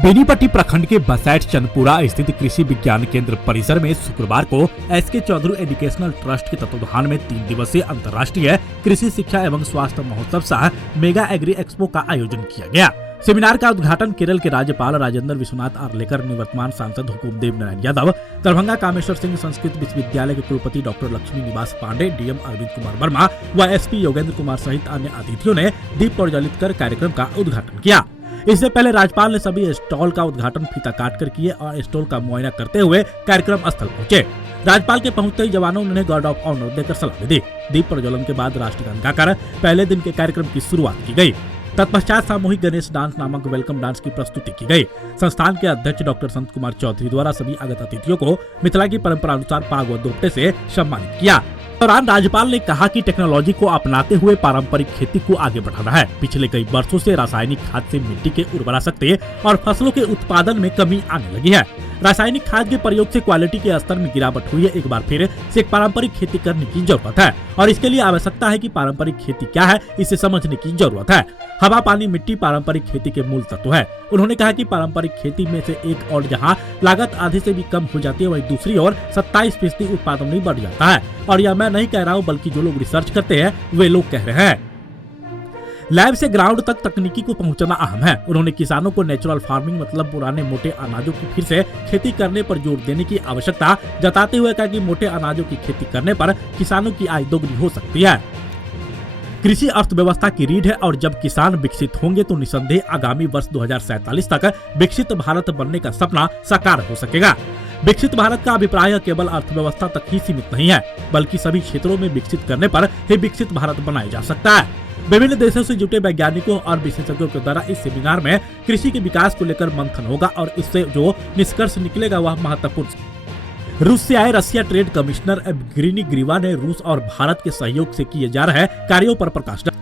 बेनीपट्टी प्रखंड के बसैठ चंदपुरा स्थित कृषि विज्ञान केंद्र परिसर में शुक्रवार को एसके चौधरी एजुकेशनल ट्रस्ट के तत्वाधान में 3 दिवसीय अंतर्राष्ट्रीय कृषि शिक्षा एवं स्वास्थ्य महोत्सव सह मेगा एग्री एक्सपो का आयोजन किया गया। सेमिनार का उद्घाटन केरल के राज्यपाल राजेंद्र विश्वनाथ आर्लेकर, निवर्तमान सांसद हुकुमदेव नारायण यादव, दरभंगा कामेश्वर सिंह संस्कृत विश्वविद्यालय के कुलपति डॉक्टर लक्ष्मी निवास पांडे, डीएम अरविंद कुमार वर्मा व एसपी योगेंद्र कुमार सहित अन्य अतिथियों ने दीप प्रज्वलित कर कार्यक्रम का उद्घाटन किया। इससे पहले राज्यपाल ने सभी स्टॉल का उद्घाटन फीता काटकर किए और स्टॉल का मुआयना करते हुए कार्यक्रम स्थल पहुंचे। राज्यपाल के पहुंचते ही जवानों ने गार्ड ऑफ ऑनर देकर सलामी दी। दीप प्रज्वलन के बाद राष्ट्रगान गाकर पहले दिन के कार्यक्रम की शुरुआत की गई। तत्पश्चात सामूहिक गणेश डांस नामक वेलकम डांस की प्रस्तुति की गई। संस्थान के अध्यक्ष डॉक्टर संत कुमार चौधरी द्वारा सभी आगत अतिथियों को मिथिला की परंपरा अनुसार पाग व दोपटे से सम्मानित किया। दौरान राज्यपाल ने कहा कि टेक्नोलॉजी को अपनाते हुए पारंपरिक खेती को आगे बढ़ाना है। पिछले कई वर्षों से रासायनिक खाद से मिट्टी के उर्वरा शक्ति और फसलों के उत्पादन में कमी आने लगी है। रासायनिक खाद के प्रयोग से क्वालिटी के स्तर में गिरावट हुई है। एक बार फिर से पारंपरिक खेती करने की जरूरत है और इसके लिए आवश्यकता है कि पारंपरिक खेती क्या है इसे समझने की जरूरत है। हवा, पानी, मिट्टी पारंपरिक खेती के मूल तत्व है। उन्होंने कहा कि पारंपरिक खेती में से एक और जहां लागत आधे से भी कम हो जाती है, वहीं दूसरी ओर 27% उत्पादन भी बढ़ जाता है। और यह मैं नहीं कह रहा हूँ, बल्कि जो लोग रिसर्च करते हैं वे लोग कह रहे हैं। लैब से ग्राउंड तक तकनीकी को पहुंचाना अहम है। उन्होंने किसानों को नेचुरल फार्मिंग मतलब पुराने मोटे अनाजों की फिर से खेती करने पर जोर देने की आवश्यकता जताते हुए कहा कि मोटे अनाजों की खेती करने पर किसानों की आय दोगुनी हो सकती है। कृषि अर्थव्यवस्था की रीढ़ है और जब किसान विकसित होंगे तो निसंदेह आगामी वर्ष 2047 तक विकसित भारत बनने का सपना साकार हो सकेगा। विकसित भारत का अभिप्राय केवल अर्थव्यवस्था तक ही सीमित नहीं है, बल्कि सभी क्षेत्रों में विकसित करने पर ही विकसित भारत बनाया जा सकता है। विभिन्न देशों से जुटे वैज्ञानिकों और विशेषज्ञों के द्वारा इस सेमिनार में कृषि के विकास को लेकर मंथन होगा और इससे जो निष्कर्ष निकलेगा वह महत्वपूर्ण। रूस से आए रशिया ट्रेड कमिश्नर एवगेनी ग्रीवा ने रूस और भारत के सहयोग से किए जा रहे कार्यों पर प्रकाश डाला।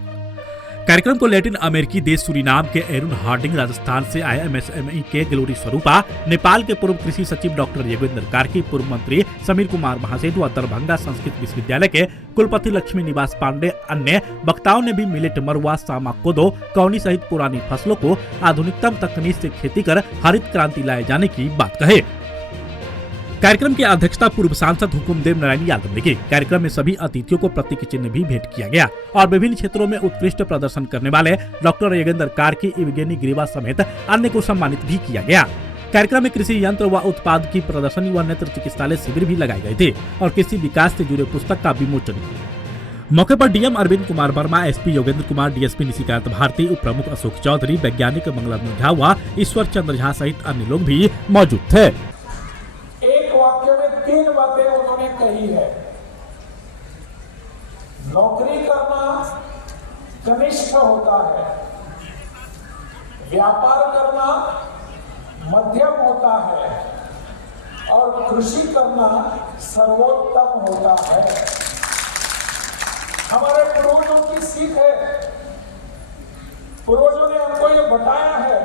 कार्यक्रम को लैटिन अमेरिकी देश सूरीनाम के एरुन हार्डिंग, राजस्थान से आए एमएसएमई के ग्लोरी स्वरूपा, नेपाल के पूर्व कृषि सचिव डॉक्टर योगेंद्र कार्की, पूर्व मंत्री समीर कुमार महासेठ व दरभंगा संस्कृत विश्वविद्यालय के कुलपति लक्ष्मी निवास पांडे, अन्य वक्ताओं ने भी मिलेट, मरुआ, सामा, कोदो, कौनी सहित पुरानी फसलों को आधुनिकतम तकनीक से खेती कर हरित क्रांति लाए जाने की बात कही। कार्यक्रम की अध्यक्षता पूर्व सांसद हुकुमदेव नारायण यादव ने की। कार्यक्रम में सभी अतिथियों को प्रतीक चिन्ह भी भेंट किया गया और विभिन्न क्षेत्रों में उत्कृष्ट प्रदर्शन करने वाले डॉक्टर योगेंद्र कार्की, एवगेनी ग्रीवा समेत अन्य को सम्मानित भी किया गया। कार्यक्रम में कृषि यंत्र व उत्पाद की प्रदर्शनी व नेत्र चिकित्सालय शिविर भी लगाए गए थे और कृषि विकास से जुड़े पुस्तक का विमोचन। मौके पर DM Arvind Kumar Verma, SP Yogendra Kumar, DSP Nishikant Bharti, उप प्रमुख अशोक चौधरी, वैज्ञानिक मंगलाराम झा व ईश्वर चंद्र झा सहित अन्य लोग भी मौजूद थे। एक वाक्य में 3 बातें उन्होंने कही है। नौकरी करना कनिष्ठ होता है, व्यापार करना मध्यम होता है और कृषि करना सर्वोत्तम होता है। हमारे पूर्वजों की सीख है, पूर्वजों ने हमको ये बताया है,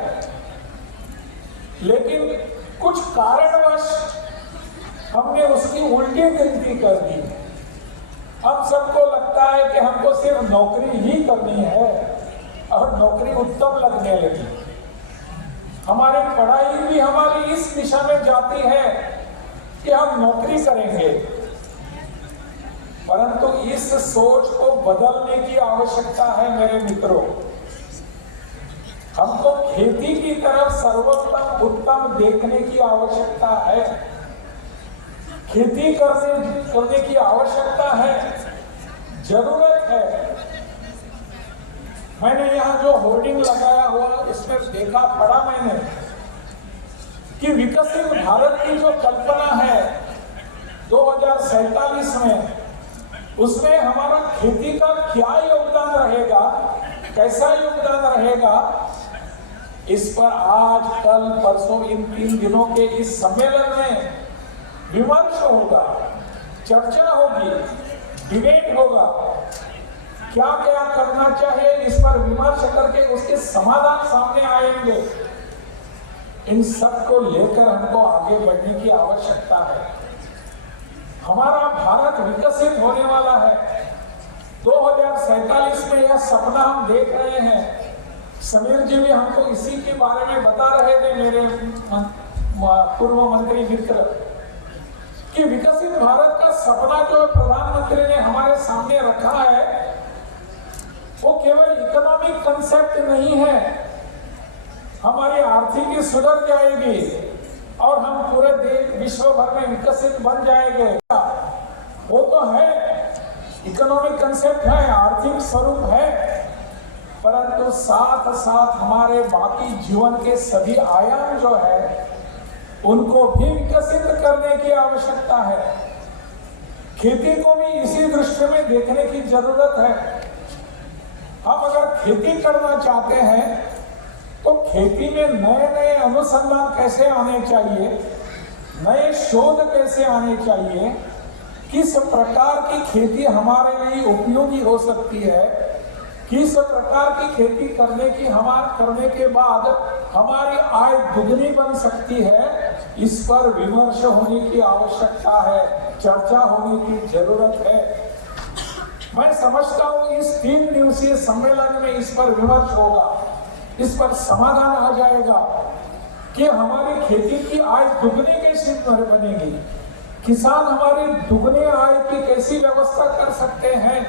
लेकिन कुछ कारणवश हमने उसकी उल्टी गिनती कर दी। हम सबको लगता है कि हमको सिर्फ नौकरी ही करनी है और नौकरी उत्तम लगने लगी। हमारी पढ़ाई भी हमारी इस दिशा में जाती है कि हम नौकरी करेंगे, परंतु इस सोच को बदलने की आवश्यकता है मेरे मित्रों। हमको खेती की तरफ सर्वोत्तम उत्तम देखने की आवश्यकता है, खेती करने की आवश्यकता है, जरूरत है। मैंने यहाँ जो होर्डिंग लगाया हुआ इसमें देखा पढ़ा मैंने कि विकसित भारत की जो कल्पना है 2047 में, उसमें हमारा खेती का क्या योगदान रहेगा, कैसा योगदान रहेगा, इस पर आज कल परसों इन 3 दिनों के इस सम्मेलन में विमर्श होगा, चर्चा होगी, डिबेट होगा। क्या क्या करना चाहिए इस पर विमर्श करके उसके समाधान सामने आएंगे। इन सब को लेकर हमको आगे बढ़ने की आवश्यकता है। हमारा भारत विकसित होने वाला है। 2047 में यह सपना हम देख रहे हैं। समीर जी भी हमको इसी के बारे में बता रहे थे, मेरे पूर्व मंत्री मित्र, कि विकसित भारत का सपना जो प्रधानमंत्री ने हमारे सामने रखा है वो केवल इकोनॉमिक कंसेप्ट नहीं है। हमारी आर्थिकी सुधर जाएगी और हम पूरे देश विश्व भर में विकसित बन जाएंगे। वो तो है, इकोनॉमिक कंसेप्ट है, आर्थिक स्वरूप है, परंतु साथ साथ हमारे बाकी जीवन के सभी आयाम जो है उनको भी विकसित करने की आवश्यकता है। खेती को भी इसी दृष्टि में देखने की जरूरत है। हम अगर खेती करना चाहते हैं तो खेती में नए नए अनुसंधान कैसे आने चाहिए, नए शोध कैसे आने चाहिए, किस प्रकार की खेती हमारे लिए उपयोगी हो सकती है, किस प्रकार की खेती करने के बाद हमारी आय दुगनी बन सकती है, इस पर विमर्श होने की आवश्यकता है, चर्चा होने की जरूरत है। मैं समझता हूं इस 3 दिवसीय सम्मेलन में इस पर विमर्श होगा, इस पर समाधान आ जाएगा कि हमारी खेती की आय दुगनी कैसे बनेगी, किसान हमारी दुगनी आय की कैसी व्यवस्था कर सकते हैं।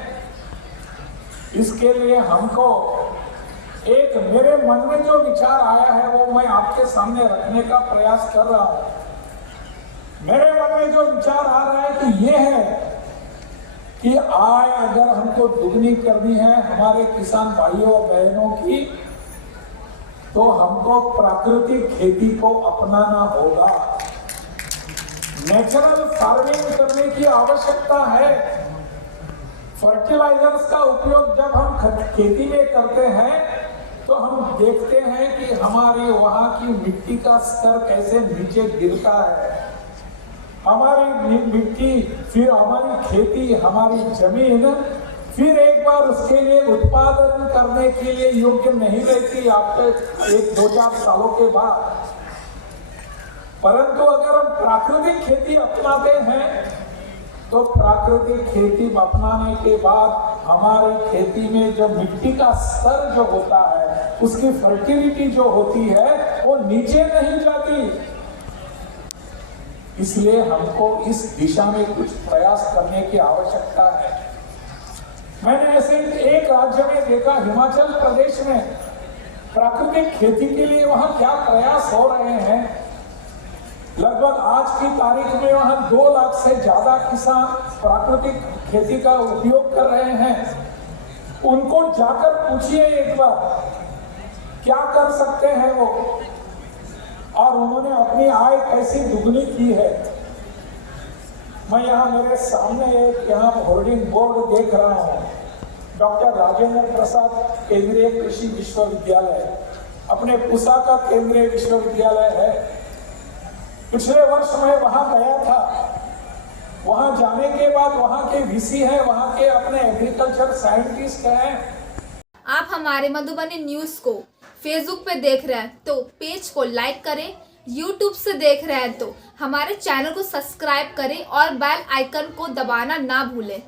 इसके लिए हमको एक मेरे मन में जो विचार आया है वो मैं आपके सामने रखने का प्रयास कर रहा हूं। मेरे मन में जो विचार आ रहा है कि ये है कि आय अगर हमको दुगनी करनी है हमारे किसान भाइयों और बहनों की, तो हमको प्राकृतिक खेती को अपनाना होगा। नेचुरल फार्मिंग करने की आवश्यकता है। फर्टिलाइजर्स का उपयोग जब हम खेती में करते हैं तो हम देखते हैं कि हमारी वहां की मिट्टी का स्तर कैसे नीचे गिरता है। हमारी मिट्टी, फिर हमारी खेती, हमारी जमीन फिर एक बार उसके लिए उत्पादन करने के लिए योग्य नहीं रहती आपके 1-2-4 सालों के बाद। परंतु अगर हम प्राकृतिक खेती अपनाते हैं तो प्राकृतिक खेती अपनाने के बाद हमारे खेती में जो मिट्टी का स्तर जो होता है, उसकी फर्टिलिटी जो होती है वो नीचे नहीं जाती। इसलिए हमको इस दिशा में कुछ प्रयास करने की आवश्यकता है। मैंने ऐसे एक राज्य में देखा, हिमाचल प्रदेश में प्राकृतिक खेती के लिए वहां क्या प्रयास हो रहे हैं। लगभग आज की तारीख में वहां 2 लाख से ज्यादा किसान प्राकृतिक खेती का उपयोग कर रहे हैं। उनको जाकर पूछिए एक बार क्या कर सकते हैं वो, और उन्होंने अपनी आय कैसी दुगनी की है। मैं यहाँ मेरे सामने एक यहाँ होर्डिंग बोर्ड देख रहा हूँ, डॉक्टर राजेंद्र प्रसाद केंद्रीय कृषि विश्वविद्यालय, अपने पूसा का केंद्रीय विश्वविद्यालय है। पिछले वर्ष मैं वहां गया था। वहां जाने के बाद वहां के वीसी है, वहां के अपने एग्रीकल्चर साइंटिस्ट हैं। आप हमारे मधुबनी न्यूज को फेसबुक पे देख रहे हैं तो पेज को लाइक करें, यूट्यूब से देख रहे हैं तो हमारे चैनल को सब्सक्राइब करें और बेल आइकन को दबाना ना भूलें।